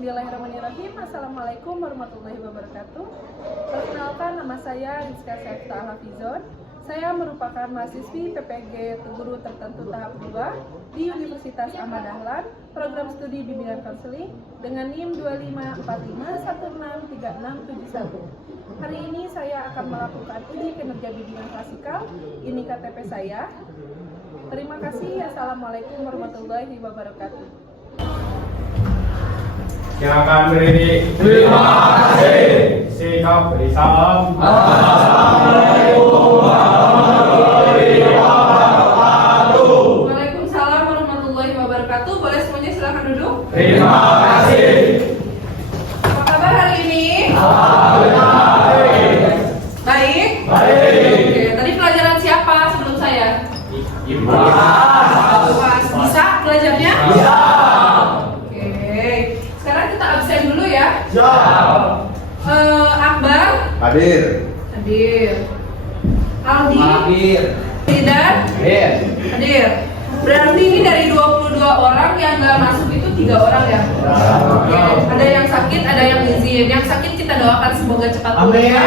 Bismillahirrahmanirrahim. Assalamualaikum warahmatullahi wabarakatuh. Perkenalkan, nama saya Rizka Syafta Hafizon. Saya merupakan mahasiswi PPG Guru Tertentu tahap 2 di Universitas Ahmad Dahlan, program studi bimbingan konseling dengan NIM 2545163671. Hari ini saya akan melakukan uji kinerja bimbingan klasikal. Ini KTP saya. Terima kasih. Assalamualaikum warahmatullahi wabarakatuh. Silakan berdiri. Terima kasih. Sikap beri salam. Assalamualaikum warahmatullahi wabarakatuh. Waalaikumsalam warahmatullahi wabarakatuh. Boleh semuanya silakan duduk. Terima kasih. Apa kabar hari ini? Baik. Oke, tadi pelajaran siapa sebelum saya? Ibu. Bisa belajarnya? Bisa. Sekarang kita absen dulu ya. Ya. Akbar Hadir. Aldi Hadir. Tidak Hadir. hadir. Berarti ini dari 22 orang yang nggak masuk itu 3 orang ya. Oke. Ada yang sakit, ada yang izin. Yang sakit kita doakan semoga cepat pulih ya.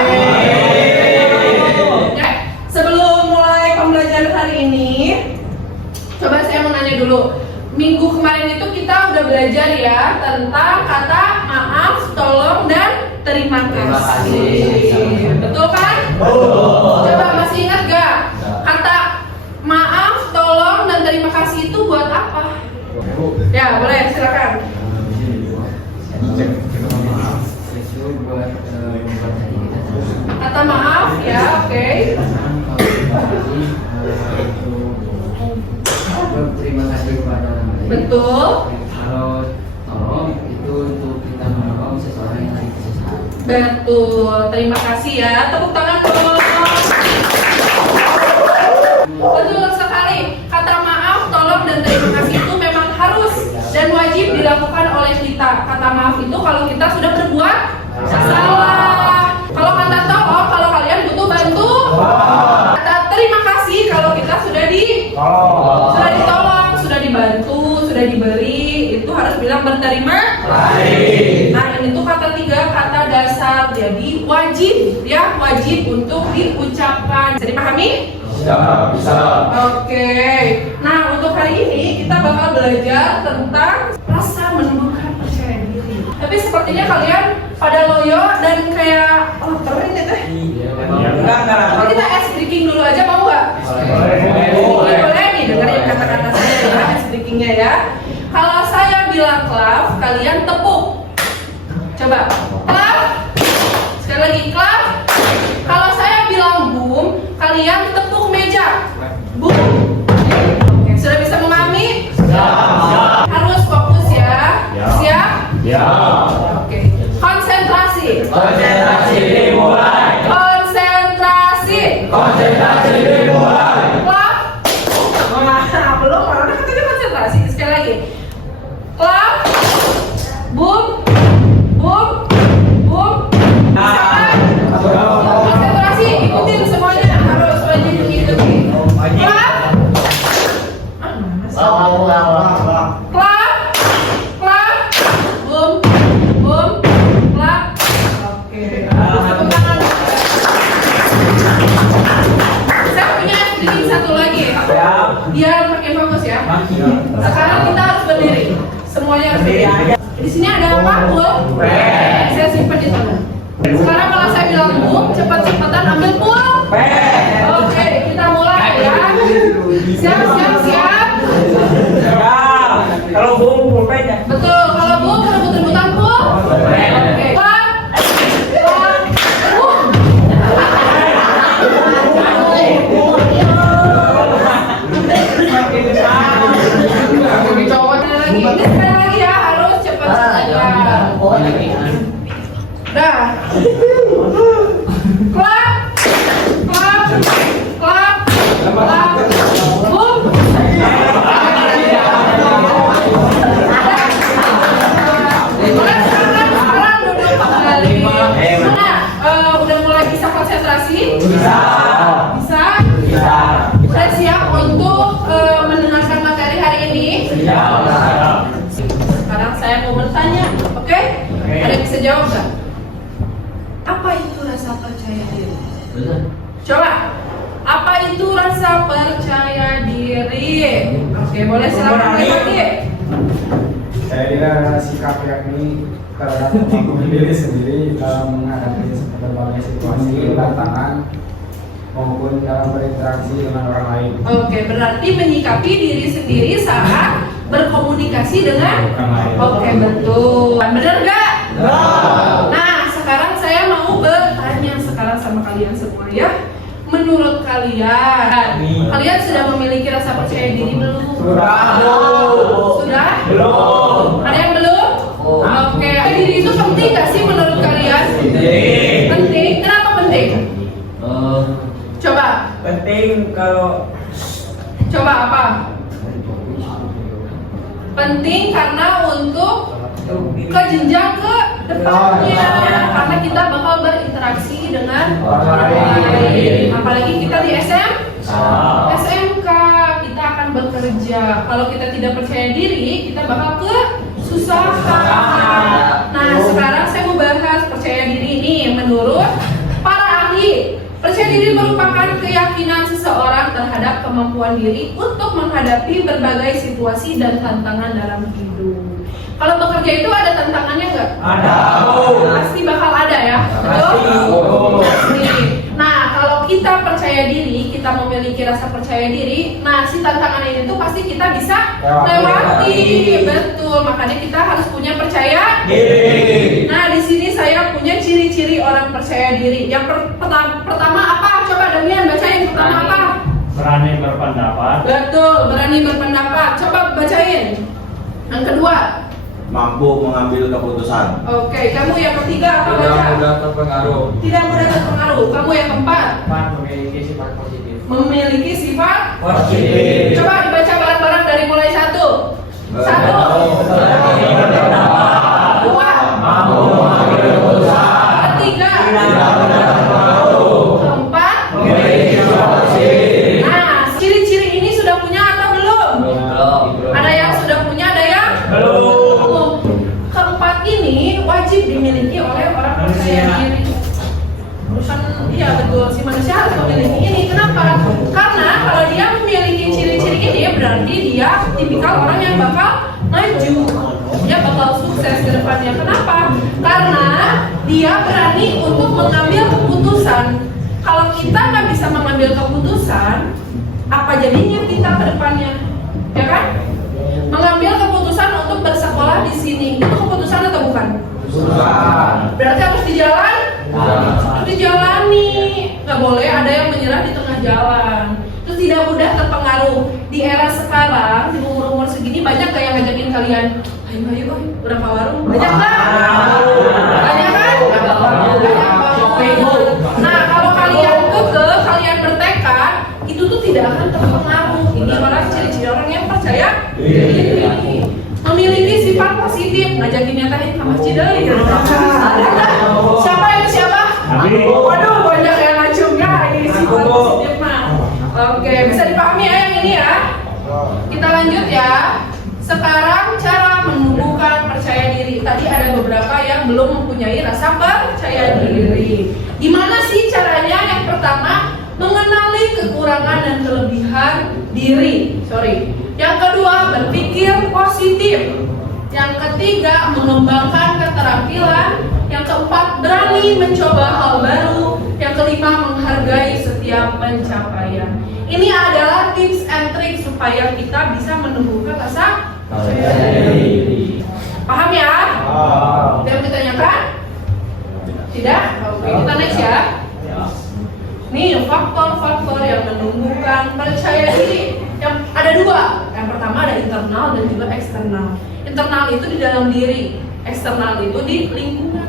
Ya, sebelum mulai pembelajaran hari ini, coba saya mau nanya dulu. Minggu kemarin itu kita udah belajar ya tentang kata maaf, tolong, dan terima kasih. Betul kan? Coba masih ingat gak? Kata maaf, tolong, dan terima kasih itu buat apa? Ya, boleh, silakan. Kata maaf ya, oke. Terima kasih kepada orang lain. Betul. Kalau tolong itu untuk kita menolong seseorang yang lagi kesusahan. Betul, terima kasih ya. Tepuk tangan dong. Betul sekali. Kata maaf, tolong, dan terima kasih itu memang harus dan wajib dilakukan oleh kita. Kata maaf itu kalau kita sudah berbuat salah. Kalau kata tolong, kalau kalian butuh bantu. Kata terima kasih kalau kita sudah ditolong, sudah dibantu, sudah diberi, itu harus bilang berterima kasih. Nah, ini tuh kata 3, kata dasar. Jadi wajib ya, wajib untuk diucapkan. Bisa dipahami? Bisa. Oke. Nah, untuk hari ini kita bakal belajar tentang rasa menumbuhkan percaya diri. Tapi sepertinya kalian pada loyo dan kayak lapar ini teh. Kalau kita ice breaking dulu aja, mau nggak? Boleh nih, dengerin kata-kata saya ya, ice breakingnya ya. Kalau saya bilang clap, kalian tepuk. Coba, clap. Sekali lagi, clap. Kalau saya bilang boom, kalian tepuk meja. Boom. Oke, sudah bisa memahami? Harus fokus ya. Siap? Ya. Oke. Konsentrasi. Konsentrasi dimulai. Konsentrasi. Konsentrasi dimulai. Clap. Nah, belum, orang katanya konsentrasi. Sekali lagi. Clap. Boom. Boom. Boom. Silakan. Konsentrasi, ikutin semuanya. Harus wajib diikuti. Clap. Clap. Clap. Boom. Boom. Clap. Oke. Tepuk tangan. Saya punya sedikit satu lagi. Biar makin fokus ya. Sekarang kita harus berdiri. Semuanya harus berdiri. Di sini ada apa? Boom. Saya simpan di sana. Sekarang kalau saya bilang boom, cepat-cepatan ambil pul. Oke, kita mulai ya. Siap. Kalau boom pulpennya. Betul. Kalau boom, rebut-rebutan pul. Oke. Clap. Boom. Ini sekali lagi ya, harus cepat-cepat ya. Dah. Clap. Boom. Mulai sekarang duduk kembali. Nah, udah mulai bisa konsentrasi? Bisa. Udah siap untuk mendengarkan materi hari ini? Ya. Sekarang saya mau bertanya, oke? jawab nggak? Apa itu rasa percaya diri? Betul. Coba, apa itu rasa percaya diri? Oke, boleh silakan lagi. Saya kira sikap yakni terhadap mengaku diri sendiri dalam menghadapi berbagai situasi, tantangan maupun dalam berinteraksi dengan orang lain. Oke, berarti menyikapi diri sendiri saat berkomunikasi dengan Orang lain. Oke, betul. Benar nggak? Benar. Nah, sekarang saya mau bertanya sekarang sama kalian semua ya. Menurut kalian, kalian sudah memiliki rasa percaya diri belum? Sudah? Belum. Ada yang belum? Oke, percaya diri itu penting nggak sih menurut kalian? Penting. Penting. Kenapa penting? Coba, Penting kalau coba apa? Penting karena untuk ke jenjang ke depannya, karena kita bakal berinteraksi dengan orang lain. Apalagi kita di SMK, kita akan bekerja. Kalau kita tidak percaya diri, kita bakal kesusahan. Nah, sekarang saya mau bahas percaya diri ini menurut para ahli. Percaya diri merupakan keyakinan seseorang terhadap kemampuan diri untuk menghadapi berbagai situasi dan tantangan dalam hidup. Kalau bekerja itu ada tantangannya nggak? ada. Pasti bakal ada ya. Pasti. Nah, kalau kita percaya diri, kita memiliki rasa percaya diri. Nah, si tantangan ini tuh pasti kita bisa lewati. Betul. Makanya kita harus punya percaya Diri. Nah, di sini saya punya ciri-ciri orang percaya diri. Yang pertama apa? Coba Damian bacain. Pertama apa? Berani berpendapat. Betul, berani berpendapat. Coba bacain. Yang kedua. Mampu mengambil keputusan. Oke, kamu yang ketiga apa Tidak baca? mudah terpengaruh. Tidak mudah terpengaruh. Kamu yang keempat. Memiliki sifat positif. Memiliki sifat. Positif. Coba dibaca bareng-bareng dari mulai satu. Satu. Dua. Mampu mengambil keputusan. Ketiga. Tidak mudah terpengaruh. Keempat. Memiliki sifat positif. Nah, ciri-ciri ini sudah punya atau belum? Ada yang sudah punya, ada yang Belum. Keempat ini wajib dimiliki oleh orang percaya diri. Urusan iya betul, si manusia harus memiliki ini. Kenapa? Karena kalau dia memiliki ciri-ciri ini berarti dia tipikal orang yang bakal maju. Dia bakal sukses ke depannya. Kenapa? Karena dia berani untuk mengambil keputusan. Kalau kita nggak bisa mengambil keputusan, apa jadinya kita ke depannya? Ya kan? Mengambil keputusan untuk bersekolah di sini itu keputusan atau bukan? Berarti harus harus dijalani. Nggak boleh ada yang menyerah di tengah jalan. Terus tidak mudah terpengaruh. Di era sekarang di umur segini banyak kayak ngajakin kalian, ayo berapa warung? Banyak nggak? Banyak kan? Banyak banget. Nah, kalau kalian kalian bertekad, itu tuh tidak akan terpengaruh. Ini malah ciri-ciri orang yang percaya diri. Memiliki sifat positif, ngajakin nyatain ke masjid deh. Ada nggak? Siapa yang siapa? Waduh, banyak yang ngacung ya. Ini sifat positif mah. Oke, bisa dipahami ya yang ini ya. Kita lanjut ya. Sekarang cara menumbuhkan percaya diri. Tadi ada beberapa yang belum mempunyai rasa percaya diri. Gimana sih caranya? Yang pertama, mengenali kekurangan dan kelebihan diri. Yang kedua, berpikir positif. Yang ketiga, mengembangkan keterampilan. Yang keempat, berani mencoba hal baru. Yang kelima, menghargai setiap pencapaian. Ini adalah tips and trik supaya kita bisa menumbuhkan rasa percaya diri. Paham ya? Ada yang ditanyakan? Tidak? Oke, kita next ya. Nih faktor-faktor yang menumbuhkan percaya diri. Yang ada dua. Yang pertama ada internal dan juga eksternal. Internal itu di dalam diri, eksternal itu di lingkungan.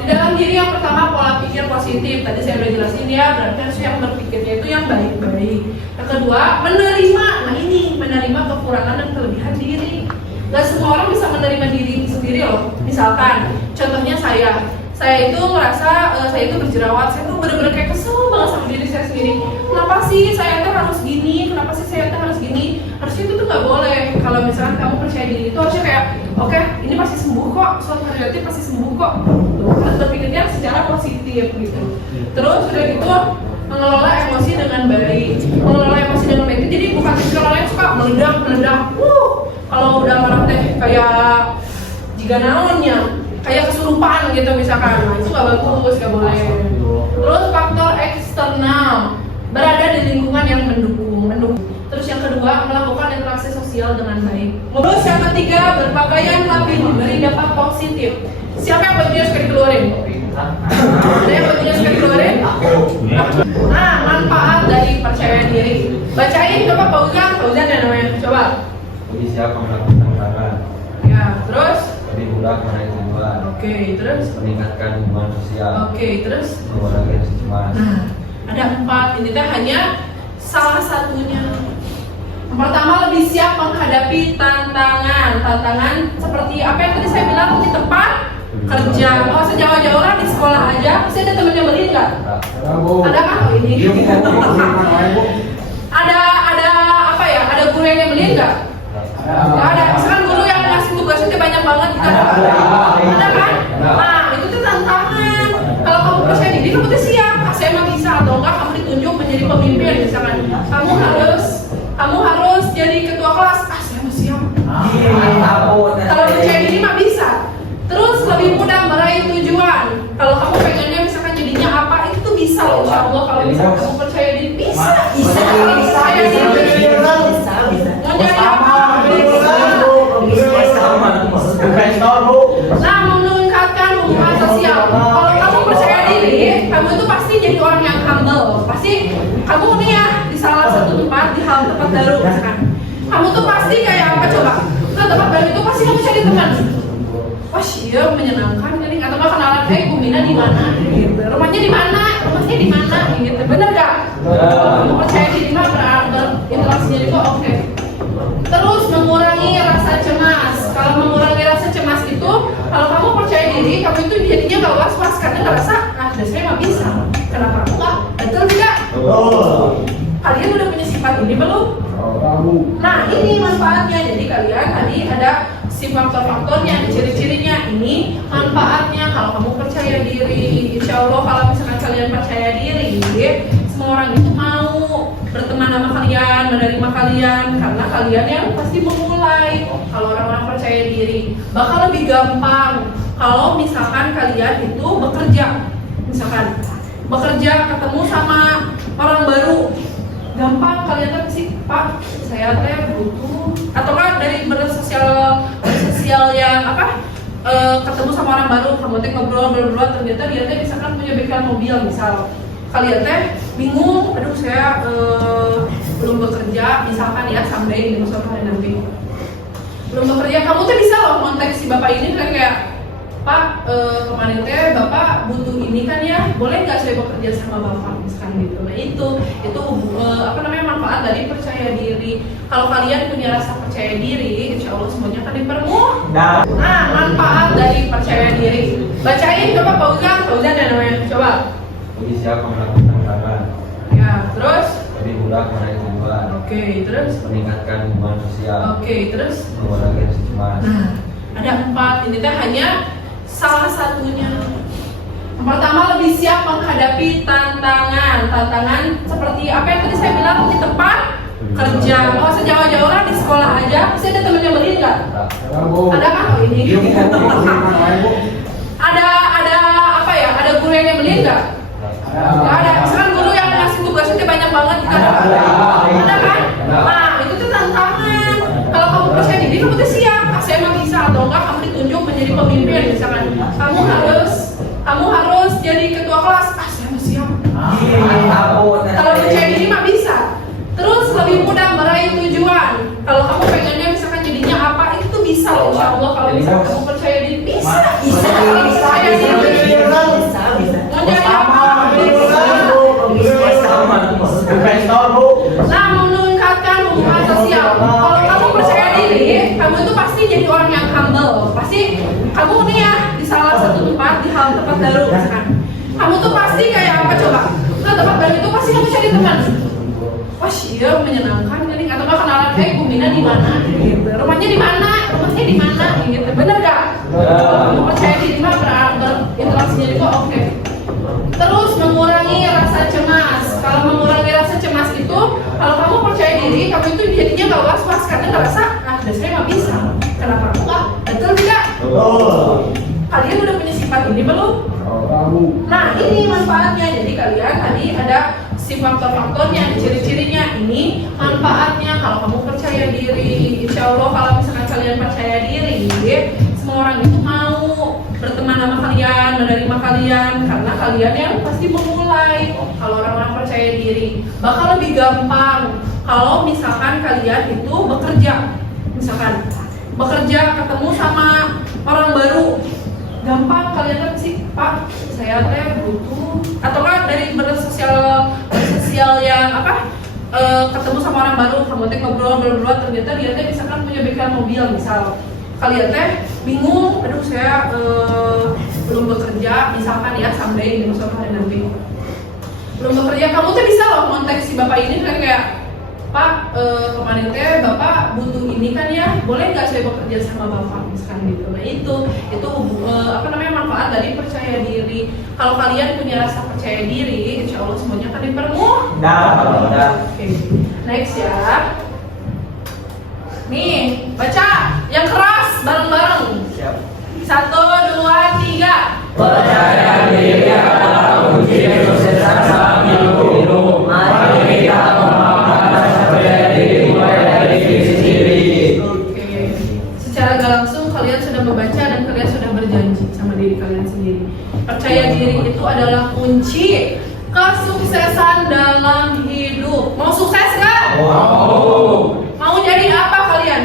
Di dalam diri yang pertama pola pikir positif. Tadi saya udah jelasin ya, berarti harus yang berpikirnya itu yang baik-baik. Yang kedua menerima. Nah ini menerima kekurangan dan kelebihan diri. Gak semua orang bisa menerima diri sendiri loh. Misalkan, contohnya saya Saya itu ngerasa saya itu berjerawat, saya tuh bener-bener kayak kesel banget sama diri saya sendiri. Kenapa sih saya tuh harus gini? Kenapa sih saya tuh harus gini? Harusnya itu tuh nggak boleh. Kalau misalkan kamu percaya diri itu harusnya kayak, oke, ini pasti sembuh kok, suatu hari nanti pasti sembuh kok. Harus berpikirnya secara positif gitu. Terus udah gitu mengelola emosi dengan baik. Mengelola emosi dengan baik itu jadi bukan tipikal orang yang suka meledak. Kalau udah marah teh kayak jika naonnya, kayak kesurupan gitu misalkan. Nah, itu nggak bagus, nggak boleh. Terus faktor eksternal, berada di lingkungan yang mendukung. Terus yang kedua, melakukan interaksi sosial dengan baik. Terus yang ketiga, berpakaian rapi, memberi dampak positif. Siapa yang bajunya suka dikeluarin? Ada yang bajunya suka dikeluarin? Nah, manfaat dari percaya diri. Bacain coba Fauzan ya namanya. Coba. Lebih siap melakukan tantangan. Ya, terus? Lebih mudah meraih tujuan. Oke, terus? Meningkatkan hubungan sosial. Oke, terus? Mengurangi rasa cemas. Nah, ada 4. Ini teh hanya salah satunya. Yang pertama, lebih siap menghadapi tantangan seperti apa yang tadi saya bilang di tempat kerja. Oh, sejauh-jauh lah di sekolah aja. Pasti ada temen yang beliin nggak? Ada kan? Oh, ini. Ada apa ya? Ada guru yang beliin nggak? Nggak ada. Misalkan guru yang ngasih tugasnya tuh banyak banget gitu. Ada kan? Nah, itu tuh tantangan. Kalau kamu percaya diri, kamu tuh siap. Saya emang bisa atau enggak? Kamu ditunjuk menjadi pemimpin misalkan. Kamu harus jadi ketua kelas. Saya mau siap. Kalau percaya diri mah bisa. Terus lebih mudah meraih tujuan. Kalau kamu pengennya misalkan jadinya apa, itu tuh bisa. Insya Allah kalau misalkan kamu percaya diri bisa. Kalau percaya diri mau jadi apa? Nah, meningkatkan hubungan sosial. Kalau kamu percaya diri, kamu itu pasti jadi orang yang humble. Pasti kamu nih ya di salah satu tempat, di tempat baru misalkan. Kamu tuh pasti kayak apa coba? Ke tempat baru itu pasti kamu cari teman. Wah, iya menyenangkan jadi atau nggak kenalan, Bumina di mana? Gitu. Rumahnya di mana? Gitu. Bener gak? Kamu percaya diri mah berinteraksinya itu oke. Terus mengurangi rasa cemas. Kalau mengurangi rasa cemas itu, kalau kamu percaya diri, kamu itu jadinya nggak was-was karena ngerasa, saya mah bisa. Kenapa enggak? Betul tidak? Kalian udah punya sifat ini belum? Nah, ini manfaatnya. Jadi kalian tadi ada si faktor-faktornya, ciri-cirinya. Ini manfaatnya kalau kamu percaya diri. Insya Allah kalau misalkan kalian percaya diri, semua orang itu mau berteman sama kalian, menerima kalian, karena kalian yang pasti memulai. Kalau orang-orang percaya diri, bakal lebih gampang kalau misalkan kalian itu bekerja, misalkan bekerja ketemu sama orang baru, gampang kalian tuh sih, Pak, saya teh butuh, atau kan dari bersosial yang apa, ketemu sama orang baru, kamu teh ngobrol, ternyata dia teh misalkan punya bengkel mobil, misal kalian teh bingung, aduh saya belum bekerja, misalkan ya sampai di masa nanti belum bekerja, kamu tuh bisa loh kontak si bapak ini kayak, Pak, kemarin teh bapak butuh ini kan ya, boleh nggak saya bekerja sama bapak misalkan gitu. Nah itu apa namanya manfaat dari percaya diri. Kalau kalian punya rasa percaya diri, insya Allah semuanya akan dipermudah. Nah, manfaat dari percaya diri. Bacain coba Fauzan ya namanya. Coba. Lebih siap melakukan tantangan. Ya, terus? Lebih mudah meraih tujuan. Oke, terus? Meningkatkan hubungan sosial. Oke, terus? Mengurangi rasa cemas. Nah, ada 4. Ini teh hanya salah satunya. Yang pertama, lebih siap menghadapi tantangan seperti apa yang tadi saya bilang di tempat kerja. Oh, sejauh-jauh lah di sekolah aja. Pasti ada temen yang beliin nggak? Ada kan? Oh, ini. Ada apa ya? Ada guru yang beliin nggak? Nggak ada. Misalkan guru yang ngasih tugasnya tuh banyak banget gitu. Ada kan? Nah, itu tuh tantangan. Kalau kamu percaya diri, kamu tuh siap. Saya emang bisa atau enggak? Kamu ditunjuk menjadi pemimpin misalkan. Kamu harus jadi ketua kelas. Saya mau siap. Kalau percaya diri mah bisa. Terus lebih mudah meraih tujuan. Kalau kamu pengennya misalkan jadinya apa, itu tuh bisa. Insya Allah kalau misalkan kamu percaya diri bisa. Kalau percaya diri mau jadi apa? Nah, meningkatkan hubungan sosial. Kalau kamu percaya diri, kamu itu pasti jadi orang yang humble. Pasti kamu nih ya di salah satu tempat, semangat di hal tempat baru misalkan. Kamu tuh pasti kayak apa coba? Ke tempat baru itu pasti kamu cari teman. Wah, iya menyenangkan nih. Atau nggak kenalan, Bumina di mana? Gitu. Rumahnya di mana? Rumahnya di mana? Gitu. Bener gak? Kamu percaya diri mah berinteraksinya itu oke. Terus mengurangi rasa cemas. Kalau mengurangi rasa cemas itu, kalau kamu percaya diri, kamu itu jadinya nggak was-was karena ngerasa, dasarnya nggak bisa. Kenapa enggak? Betul tidak? Kalian udah punya sifat ini belum? Nah, ini manfaatnya. Jadi kalian tadi ada faktor-faktornya, ciri-cirinya. Ini manfaatnya kalau kamu percaya diri. Insya Allah kalau misalkan kalian percaya diri, semua orang itu mau berteman sama kalian, menerima kalian, karena kalian yang pasti memulai. Kalau orang-orang percaya diri, bakal lebih gampang kalau misalkan kalian itu bekerja, misalkan bekerja ketemu sama orang baru, gampang kalian kan sih, Pak, saya butuh, atau kan dari bersosial yang ketemu sama orang baru, kamu ngobrol, ternyata dia misalkan punya bengkel mobil, misal kalian bingung, aduh saya belum bekerja, misalkan ya sampai di suatu hari nanti belum bekerja, kamu bisa loh kontak si bapak ini kayak, Pak, kemarin bapak butuh ini kan ya, boleh nggak saya bekerja sama bapak misalkan gitu. Nah itu manfaat dari percaya diri. Kalau kalian punya rasa percaya diri, insya Allah semuanya akan dipermudah. Oke. Next ya. Nih, baca yang keras bareng-bareng. Siap. 1, 2, 3. Percaya diri adalah kunci sukses hidup. Mari kita memahamkan rasa percaya diri mulai dari diri sendiri. Oke. Secara gak langsung kalian sudah membaca dan kalian sudah berjanji sama diri kalian sendiri. Percaya diri itu adalah kunci kesuksesan dalam hidup. Mau sukses gak? Wow. Mau jadi apa kalian?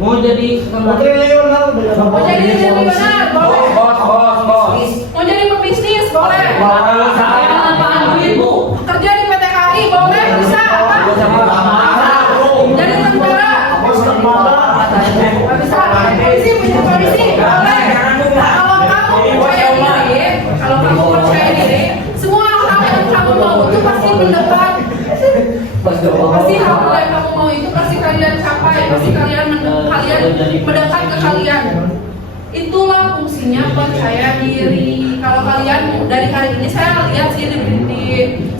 Mau jadi Mau jadi milioner? Boleh. Mau jadi pebisnis? Boleh. Kerja di PT KAI? Boleh. Bisa apa? Jadi tentara? Bisa. Polisi? Punya polisi? Boleh. Kalau kamu percaya diri, semua hal yang kamu mau itu pasti mendapat. Pasti hal yang kamu mau itu pasti kalian capai, pasti kalian mendekat ke kalian. Itulah fungsinya percaya diri. Kalau kalian dari hari ini saya lihat sih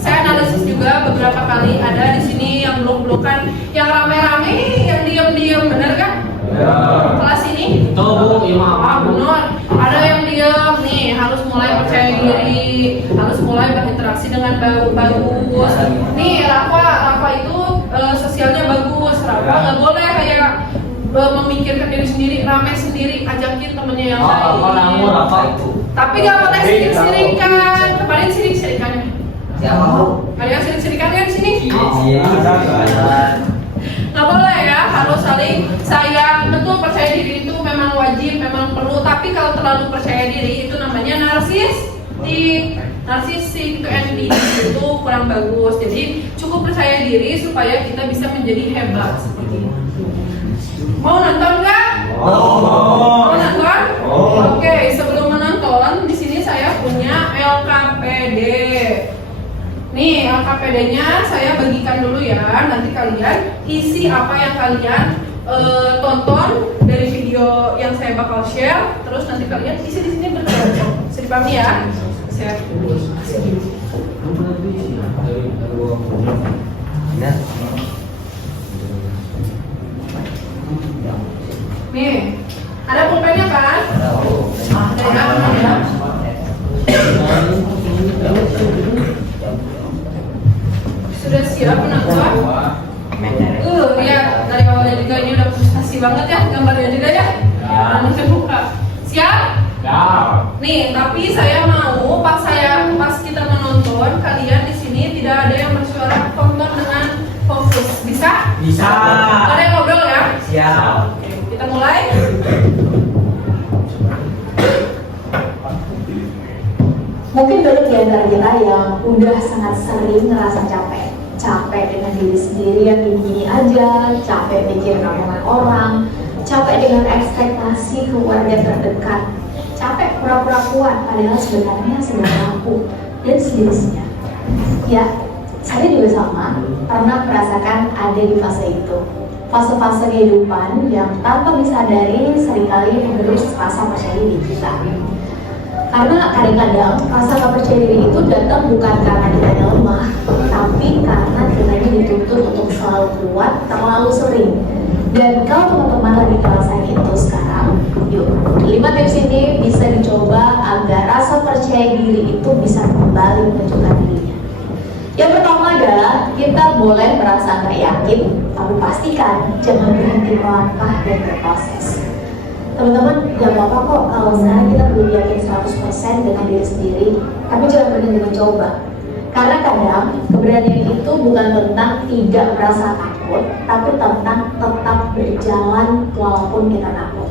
saya analisis juga beberapa kali ada di sini yang blok-blokan, yang rame-rame, yang diam-diam, benar kan? Kelas ini? Tuh, benar. Ada yang diam nih, harus mulai percaya diri, harus mulai berinteraksi dengan bagus. Nih, Rafa itu sosialnya bagus. Rafa nggak boleh kayak memikirkan diri sendiri, rame sendiri, ajakin temennya yang lain. Rafa itu. Tapi nggak boleh sirik-sirikan. Kemarin sirik-sirikan. Siapa mau? Kalian sirik-sirikan kan di sini? Iya. Nggak boleh ya, harus saling sayang. Tentu percaya diri itu memang wajib, memang perlu. Tapi kalau terlalu percaya diri itu namanya narsistik itu itu kurang bagus. Jadi cukup percaya diri supaya kita bisa menjadi hebat seperti itu. Mau nonton nggak? Mau nonton? Oke, sebelum menonton di sini saya punya LKPD. Nih LKPD-nya saya bagikan dulu ya. Nanti kalian isi apa yang kalian tonton dari video yang saya bakal share. Terus nanti kalian isi di sini berkelompok. Bisa dipahami ya? Saya kasih dulu. Nih, ada pulpennya kan? Dari apa ya? Sudah siap menonton? Lihat dari awalnya juga ini udah prestasi banget ya gambarnya juga ya. Langsung buka. Siap? Nih, tapi saya mau pas kita menonton kalian di sini tidak ada yang bersuara, tonton dengan fokus. Bisa? Bisa. Ada yang ngobrol ya? Siap. Oke, kita mulai. Mungkin banyak di antara kita yang udah sangat sering ngerasa capek dengan diri sendiri yang gini-gini aja, capek mikirin omongan orang, capek dengan ekspektasi keluarga terdekat, capek pura-pura kuat padahal sebenarnya sedang rapuh dan sejenisnya. Ya, saya juga sama pernah merasakan ada di fase itu. Fase-fase kehidupan yang tanpa disadari seringkali mengerus rasa percaya diri kita. Karena kadang-kadang rasa tak percaya diri itu datang bukan karena kita lemah, tapi karena kita dituntut untuk selalu kuat terlalu sering. Dan kalau teman-teman lagi ngerasain itu sekarang, yuk 5 tips ini bisa dicoba agar rasa percaya diri itu bisa kembali menunjukkan dirinya. Yang pertama adalah kita boleh merasa gak yakin, tapi pastikan jangan berhenti melangkah dan berproses. Teman-teman, gak apa-apa kok kalau sekarang kita belum yakin 100% dengan diri sendiri, tapi jangan berhenti mencoba. Karena kadang keberanian itu bukan tentang tidak merasa takut, tapi tentang tetap berjalan walaupun kita takut.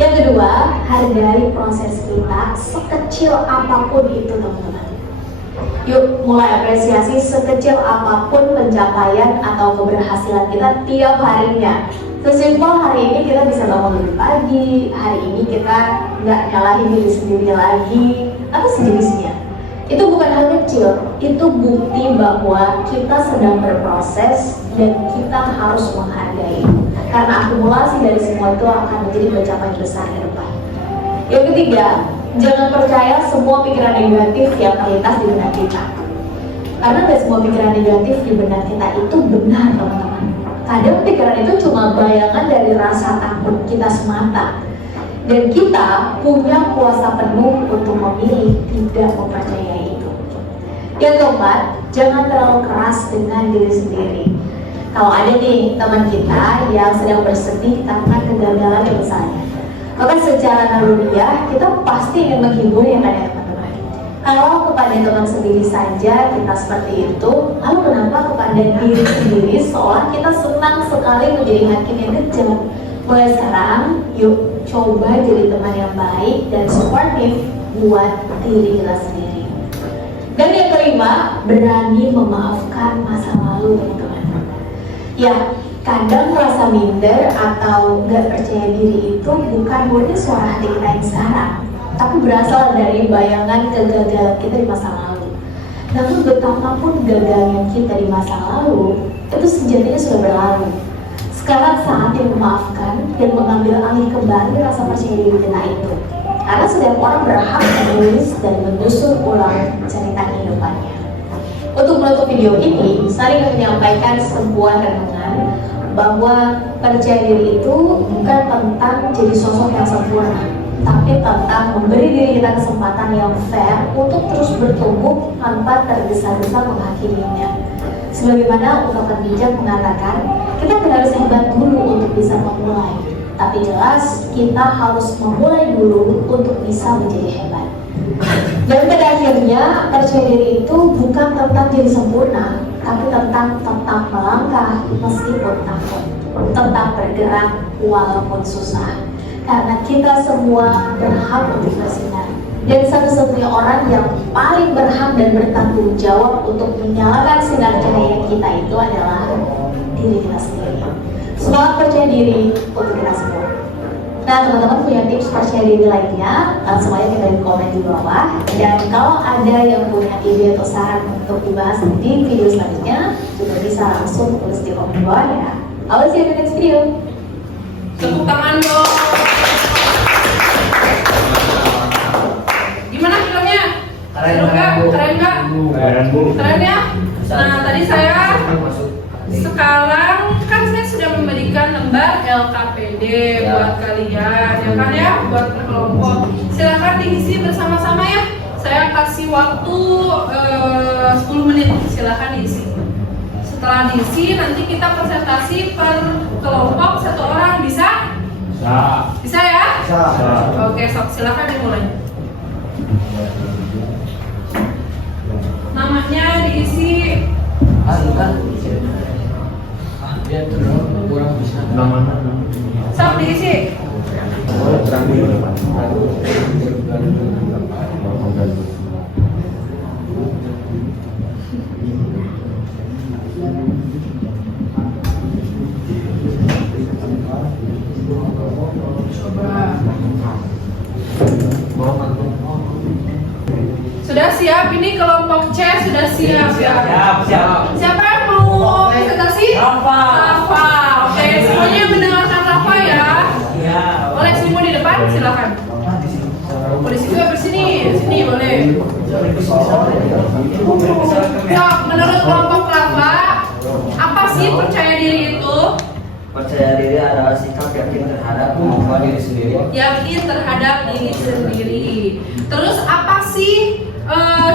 Yang kedua, hargai proses kita sekecil apapun itu, teman-teman. Yuk mulai apresiasi sekecil apapun pencapaian atau keberhasilan kita tiap harinya. Sesimpel hari ini kita bisa bangun lebih pagi, hari ini kita nggak nyalahin diri sendiri lagi, atau sejenisnya. Itu bukan hal kecil, itu bukti bahwa kita sedang berproses dan kita harus menghargai. Karena akumulasi dari semua itu akan menjadi pencapaian besar ke depan. Yang ketiga, jangan percaya semua pikiran negatif yang terlintas di benak kita. Karena tidak semua pikiran negatif di benak kita itu benar, teman-teman. Kadang pikiran itu cuma bayangan dari rasa takut kita semata. Dan kita punya kuasa penuh untuk memilih tidak mempercayai itu. Yang keempat, jangan terlalu keras dengan diri sendiri. Kalau ada nih teman kita yang sedang bersedih karena kegagalan yang misalnya, maka secara naluriah kita pasti ingin menghibur ya kan ya teman-teman. Kalau kepada teman sendiri saja kita seperti itu, lalu kenapa kepada diri sendiri seolah kita senang sekali menjadi hakim yang kejam? Mulai sekarang, yuk coba jadi teman yang baik dan suportif buat diri kita sendiri. Dan yang kelima, berani memaafkan masa lalu, teman-teman. Ya, kadang rasa minder atau gak percaya diri itu bukan murni suara hati kita yang sekarang, tapi berasal dari bayangan kegagalan kita di masa lalu. Namun betapapun gagalnya kita di masa lalu, itu sejatinya sudah berlalu. Sekarang saatnya memaafkan dan mengambil alih kembali rasa percaya diri kita itu. Karena setiap orang berhak menulis dan menyusun ulang cerita kehidupannya. Untuk menutup video ini, saya ingin menyampaikan sebuah renungan bahwa percaya diri itu bukan tentang jadi sosok yang sempurna, tapi tentang memberi diri kita kesempatan yang fair untuk terus bertumbuh tanpa tergesa-gesa menghakiminya. Sebagaimana ungkapan bijak mengatakan, kita harus hebat dulu untuk bisa memulai. Tapi jelas, kita harus memulai dulu untuk bisa menjadi hebat. Dan pada akhirnya, percaya diri itu bukan tentang jadi sempurna, tapi tentang tetap melangkah meskipun takut, tetap bergerak walaupun susah. Karena kita semua berhak untuk bersinar. Dan satu-satunya orang yang paling berhak dan bertanggung jawab untuk menyalakan sinar cahaya kita itu adalah diri kita sendiri. Semangat percaya diri untuk kita semua. Nah, teman-teman punya tips percaya diri lainnya, langsung aja tinggal di komen di bawah. Dan kalau ada yang punya ide atau saran untuk dibahas di video selanjutnya, juga bisa langsung tulis di komen di bawah ya. I will see you in the next video. Tepuk tangan dong. Gimana filmnya? Seru nggak? Keren nggak? Keren ya? Nah, tadi saya sekarang kan saya sudah memberikan lembar LKPD buat kalian, ya kan ya, buat kelompok. Silakan diisi bersama-sama ya. Saya kasih waktu 10 menit. Silakan diisi. Setelah diisi, nanti kita presentasi per kelompok, satu orang bisa? Bisa ya? Bisa. Oke, sok silakan dimulai. Namanya diisi. Sok diisi. Coba. Sudah siap? Ini kelompok C sudah siap ya? Siap. Siapa yang mau presentasi? Rafa. Rafa. Oke, semuanya mendengarkan Rafa ya. Iya. Boleh semua di depan, silakan. Polisi juga bersini, sini boleh. So, menurut kelompok Rafa, apa sih percaya diri itu? Percaya diri adalah sikap yakin terhadap kemampuan diri sendiri. Yakin terhadap diri sendiri. Terus apa sih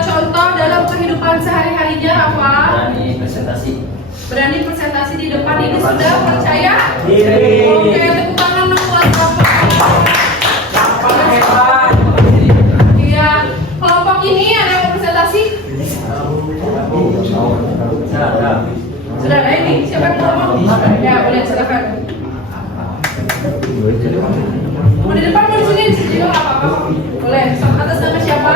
contoh dalam kehidupan sehari-harinya, Rafa? Berani presentasi. Berani presentasi di depan ini sudah percaya Diri. Oke, tepuk tangan dong buat Rafa. Iya, kelompok ini ada yang presentasi? Sudah ada ini, siapa yang ngomong? Ya, boleh silakan. Mau di depan, mau di sini juga nggak apa-apa. Boleh. Atas nama siapa?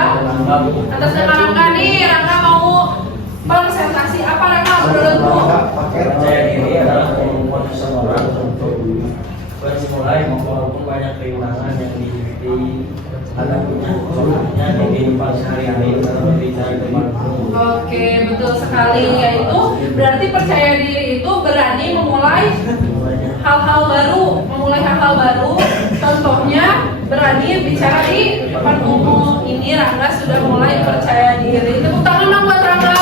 Atas nama Rangga nih. Rangga mau presentasi apa, Rangga menurutmu? Percaya diri adalah kemampuan seseorang untuk bermulai walaupun banyak kekurangan yang hadapinya di kehidupan sehari-hari dalam berbicara dengan Oke, betul sekali. Yaitu berarti percaya diri itu berani memulai hal-hal baru, contohnya berani bicara di depan umum. Ini Rangga sudah mulai percaya diri. Tepuk tangan dong buat Rangga.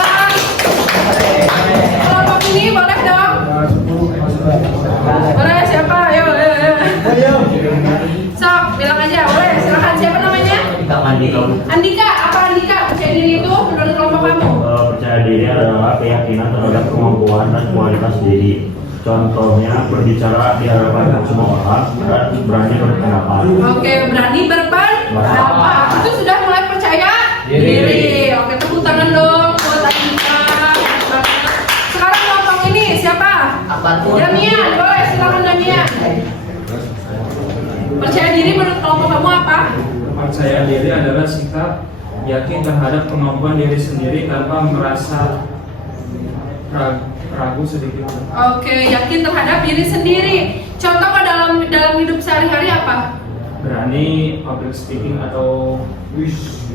Kelompok ini boleh dong? Boleh, siapa? Ayo. Sok, bilang aja, boleh. Silakan, siapa namanya? Andika, apa Andika? Percaya diri itu menurut kelompok kamu? Percaya diri adalah keyakinan terhadap kemampuan dan kualitas diri. Contohnya berbicara di hadapan semua orang dan berani berpendapat. Oke, berani berpendapat. Itu sudah mulai percaya diri. Oke, tepuk tangan dong buat Andika. Sekarang kelompok ini siapa? Damian, boleh silakan Damian. Percaya diri menurut kelompok kamu apa? Percaya diri adalah sikap yakin terhadap kemampuan diri sendiri tanpa merasa ragu sedikit. Oke, yakin terhadap diri sendiri. Contoh dalam hidup sehari-hari apa? Berani public speaking atau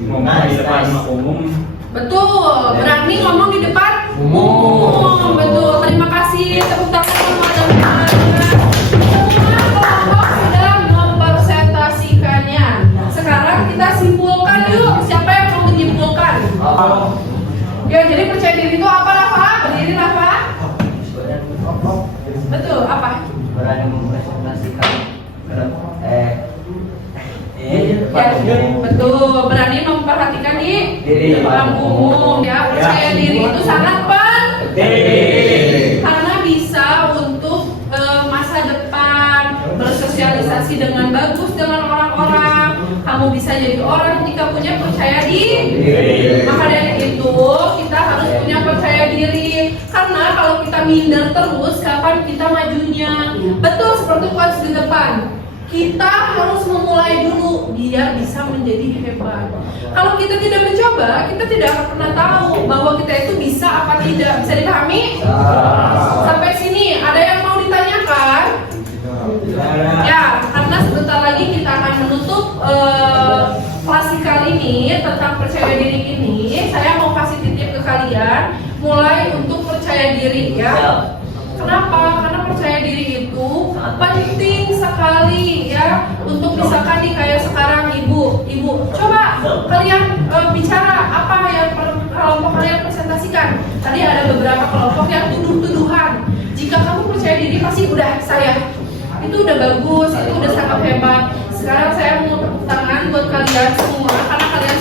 ngomong di depan umum. Betul, berani ngomong di depan umum. Betul, terima kasih. Tepuk tangan buat teman-teman. Semua kelompok sudah mempresentasikannya. Sekarang kita simpulkan yuk. Siapa yang mau menyimpulkan? Ya, jadi percaya diri itu apa, Rafa? Berdiri, Rafa. Betul, apa? berani mempresentasikan Ya, betul, berani memperhatikan di depan umum ya. Percaya diri itu sangat penting karena bisa untuk masa depan bersosialisasi dengan bagus dengan orang-orang. Kamu bisa jadi orang jika punya percaya diri. Maka dari itu kita harus punya percaya diri. Karena kalau kita minder terus, kapan kita majunya? Betul seperti quotes di depan. Kita harus memulai dulu biar bisa menjadi hebat. Kalau kita tidak mencoba, kita tidak akan pernah tahu bahwa kita itu bisa apa tidak. Bisa dipahami? Sampai sini ada yang mau ditanyakan? Ya, karena sebentar lagi kita akan menutup kelas kali ini tentang percaya diri ini. Saya mau kasih titip ke kalian, mulai untuk percaya diri ya. Kenapa? Karena percaya diri itu penting sekali ya. Untuk misalkan nih kayak sekarang ibu coba kalian bicara apa yang kelompok kalian presentasikan. Tadi ada beberapa kelompok yang tuduh-tuduhan. Jika kamu percaya diri pasti udah saya. Itu udah bagus, itu udah sangat hebat. Sekarang saya mau tepuk tangan buat kalian semua karena kalian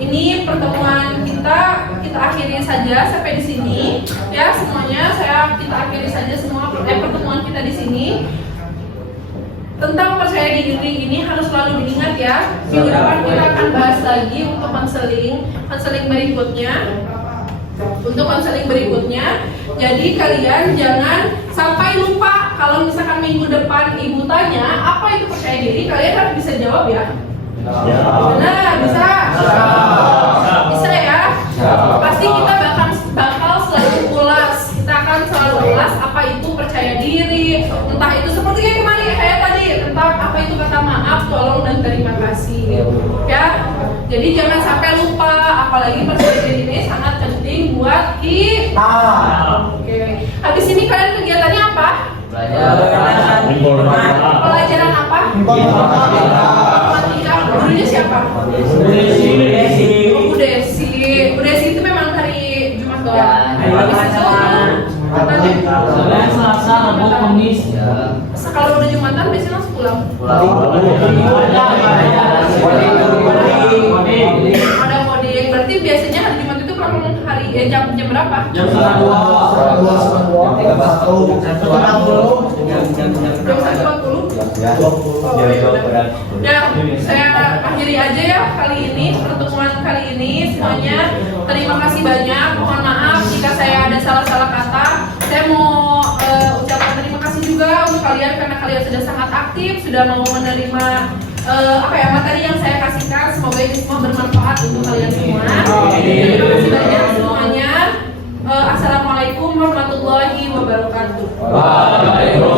ini pertemuan kita akhiri saja sampai di sini ya semuanya. Kita akhiri saja semua pertemuan kita di sini. Tentang percaya diri ini harus selalu diingat ya. Minggu depan kita akan bahas lagi untuk konseling berikutnya. Untuk konseling berikutnya. Jadi kalian jangan sampai lupa kalau misalkan minggu depan ibu tanya apa itu percaya diri, kalian harus bisa jawab ya. Nah, bisa? Bisa ya? Pasti kita bakal selalu ulas. Kita akan selalu ulas apa itu percaya maaf, tolong dan terima kasih. Ya, jadi jangan sampai lupa, apalagi perjanjian ini sangat penting buat kita. Oke, habis ini kalian kegiatannya apa? Pelajaran apa? Informatika. Gurunya siapa? Bu Desi. Bu Desi itu memang hari Jumat doang. Habis itu Selasa, Rabu, Kamis. kalau udah Jumatan biasanya langsung pulang. Ada coding. Berarti biasanya hari Jumat itu pulang hari jam berapa? Jam 2. Jam 13. Jam 1.40. Ya. Oh, ya udah. Ya, saya akhiri aja ya kali ini, pertemuan kali ini semuanya. Terima kasih banyak. Mohon maaf jika saya ada salah-salah kata. Saya mau ucapkan terima kasih juga untuk kalian karena kalian sudah sangat aktif, sudah mau menerima materi yang saya kasihkan. Semoga ini semua bermanfaat untuk kalian semua. Terima kasih banyak semuanya. Assalamualaikum warahmatullahi wabarakatuh. Waalaikumsalam.